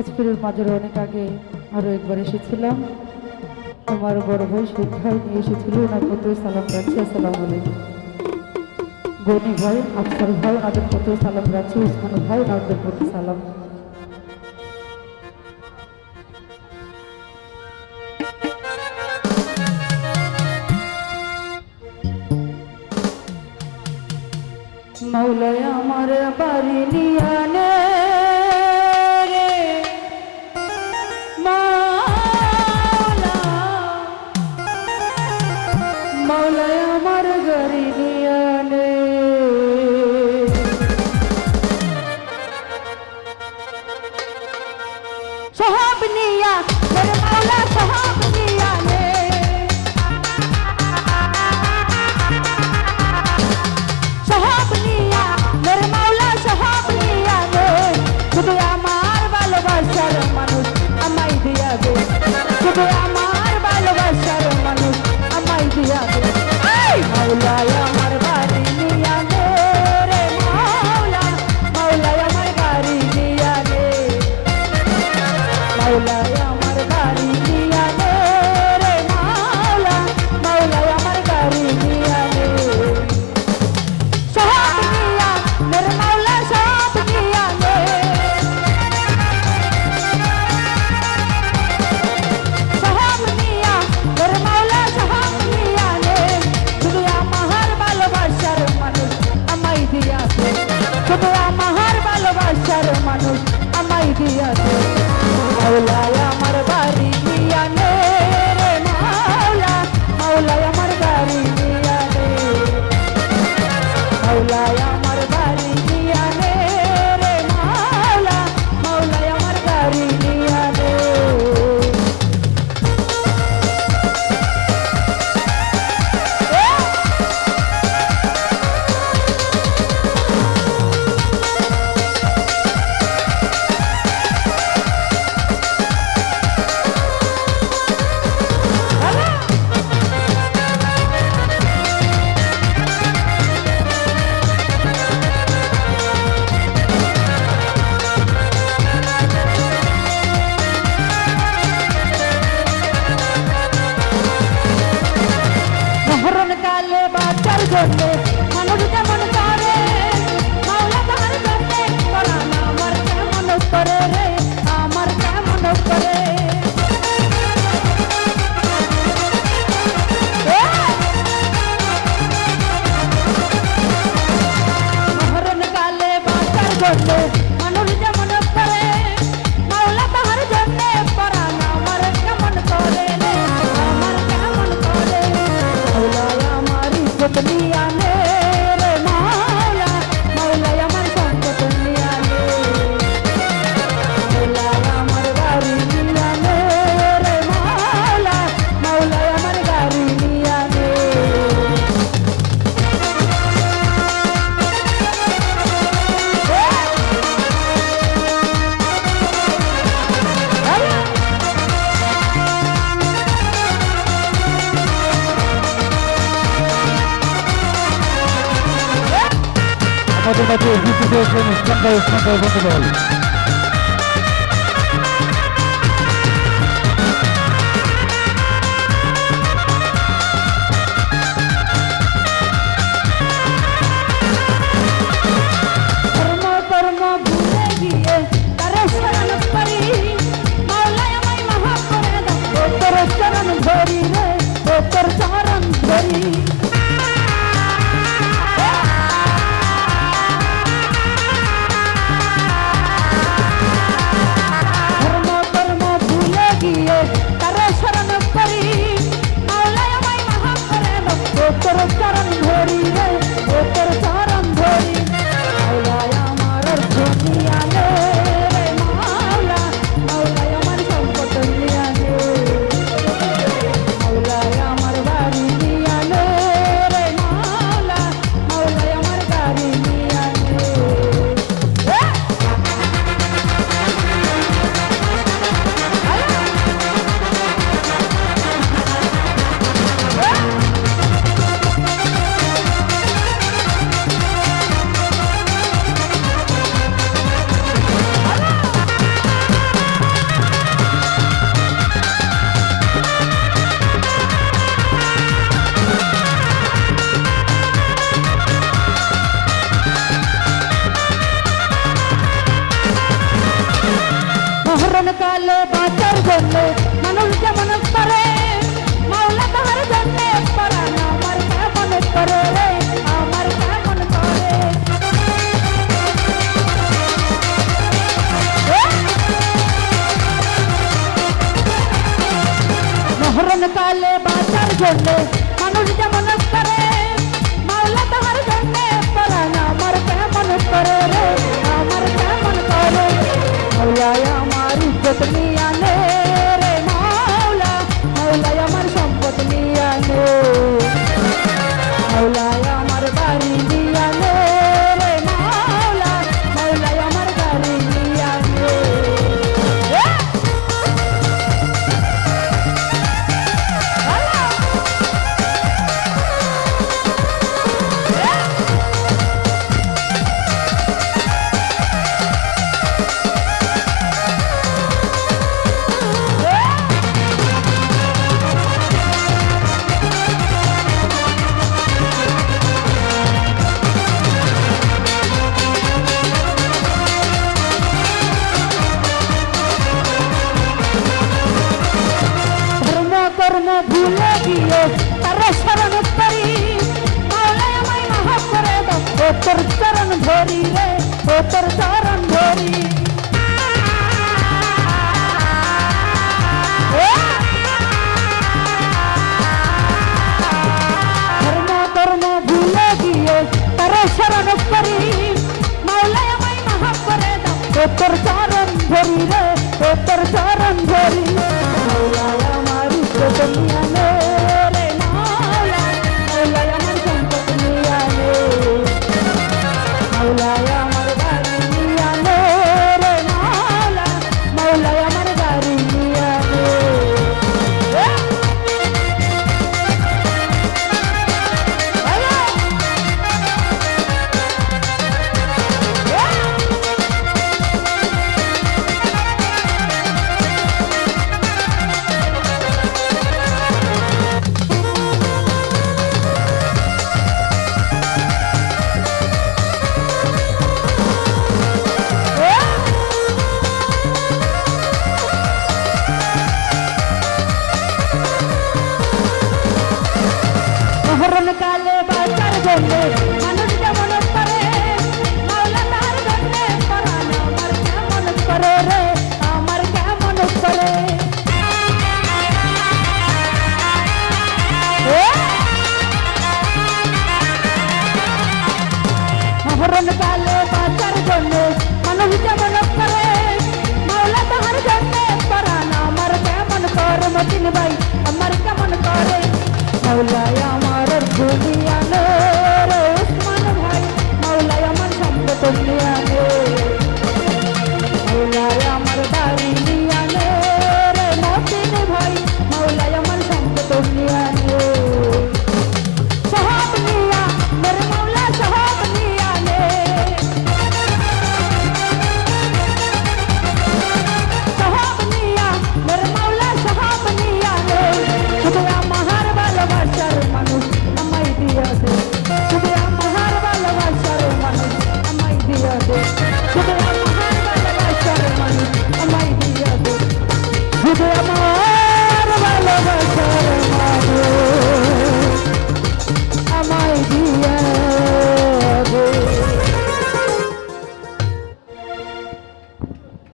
কাজপুরের মাঝের অনেক আগে আরও একবার এসেছিলাম। আমার বড় ভাই শহীদ ভাই নিয়ে এসেছিল, ওনার প্রতি সালাম রাখছি। আসসালামু আলাইকুম। গনি ভাই, আফসার ভাই, ওনাদের প্রতি সালাম রাখছি। উসমান ভাই, ওনাদের প্রতি সালাম। মৌলায় আমার বাড়ি নিয়ানে রে মাওলা, মৌলায় আমার গাড়ি নিয়ানে সহাব নিয়া মেরে মাওলা, সহাব নিয়ানে সহাব নিয়া মেরে মাওলা, সহাব নিয়ানে শুধু আমার ভালোবাসার মানুষ আমায় দিয়া দে, শুধু আমার ভালোবাসার মানুষ আমায় দিয়া দে। মাওলায় আমার বাড়ি নিয়ানে রে মাওলা, মাওলায় আমার গাড়ি নিয়ানে, মাওলায় আমার গাড়ি নিয়ানে রে মাওলা, মাওলায় আমার গাড়ি নিয়ানে সহাব নিয়া মেরে মাওলা, সহাব নিয়ানে সহাব নিয়া মেরে মাওলা, সহাব নিয়ানে শুধু আমার ভালোবাসার মানুষ আমায় দিয়া দে, শুধু আমার ভালোবাসার মানুষ আমায় দিয়া দে। মাওলায় আমার বাড়ি নিয়ানে রে মাওলা, মাওলায় আমার গাড়ি নিয়ানে, মাওলায় আমার বাড়ি নিয়ানে রে মাওলা, মাওলায় আমার গাড়ি নিয়ানে মহরণ কালে বাঁচার জন্যে মানুষ যেমন করে, মাওলা তাহার জন্যে পরাণ আমার কেমন করে রে, আমার কেমন করে মহরণ কালে বাঁচার জন্যে মানুষ যেমন করে, মাওলা তাহার জন্যে পরাণ আমার কেমন করে রে, আমার কেমন করে। মাওলায় আমার ইজ্জত নিয়ানে রে মাওলা, মাওলায় আমার সম্পদ নিয়ানে, মাওলায় আমার গাড়ি নিয়ানে রে মাওলা, মাওলায় আমার গাড়ি নিয়ানে আমাদের মাঝে উপস্থিত হয়েছেন ইসলাম ভাই, ইসলাম ভাই বন্ধু দল। ধর্ম কর্ম ভুলে গিয়ে তারে শরণ করি, মাওলায় আমায় মাফ করে দাও, ও তোর চরণ ধরি রে, ও তোর চরণ ধরি। ধর্ম কর্ম ভুলে গিয়ে তারে শরণ করি, মাওলায় আমায় মাফ করে দাও, ও তোর চরণ ধরি রে, ও তোর চরণ ধরি। মাওলায় আমার অর্থ নিয়ানে রে মাওলা, মাওলায় আমার সম্পদ নিয়ানে, মাওলায় আমার বাড়ি নিয়ানে রে মাওলা, মাওলায় আমার গাড়ি নিয়ানে ধরি রে ও তোর চরণ ধরি ধর্ম কর্ম ভুলে গিয়ে তার শরণ করি মাওলায় আমায় মাফ করে দাও ও তোর চরণ ধরি রে ও তোর চরণ ধরি মাওলায় আমার ইজ্জত নিয়া নে রে মাওলা মাওলায় আমার সম্পদ নিয়া নে মাওলায় আমার বাড়ি নিয়া নে রে মাওলা মাওলায় আমার বাড়ি নিয়া নে মহরণ কালে বাঁচার জন্য মানুষ যেমন করে মাওলা তার জন্য পরাণ আমার কেমন করে রে আমার কেমন করে মহরণ কালে বাঁচার জন্য মানুষ যেমন করে মাওলা তার জন্য পরাণ আমার কেমন করে মতিন ভাই আমার কেমন করে মাওলায় আমার দুনিয়া নে রে উসমান ভাই মাওলায় আমার সম্পদ নিয়া নে মাওলায় আমার বাড়ি নিয়া নে রে মতিন ভাই মাওলায় আমার সম্পদ নিয়া নে সহাব নিয়া মেরে মাওলা সহাব নিয়া নে সহাব নিয়া মেরে মাওলা সহাব নিয়া নে শুধু আমার ভালোবাসার মানুষ আমায় দিয়া দে শুধু আমার ভালোবাসার মানুষ আমায় দিয়া দে শুধু